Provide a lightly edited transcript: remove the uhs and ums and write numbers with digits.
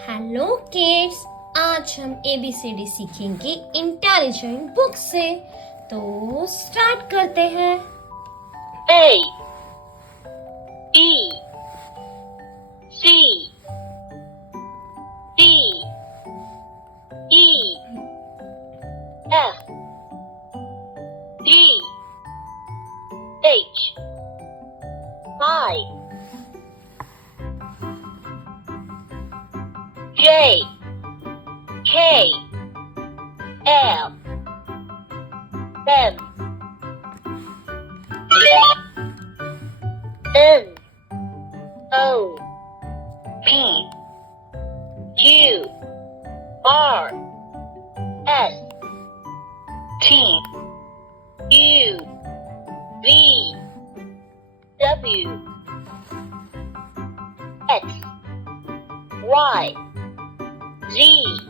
Hello kids, आज हम ABCD सीखेंगे इंटेलिजेंट बुक से। तो स्टार्ट करते हैं। A B C D E F G H I J K L M N O P Q R S T U V W X Y Z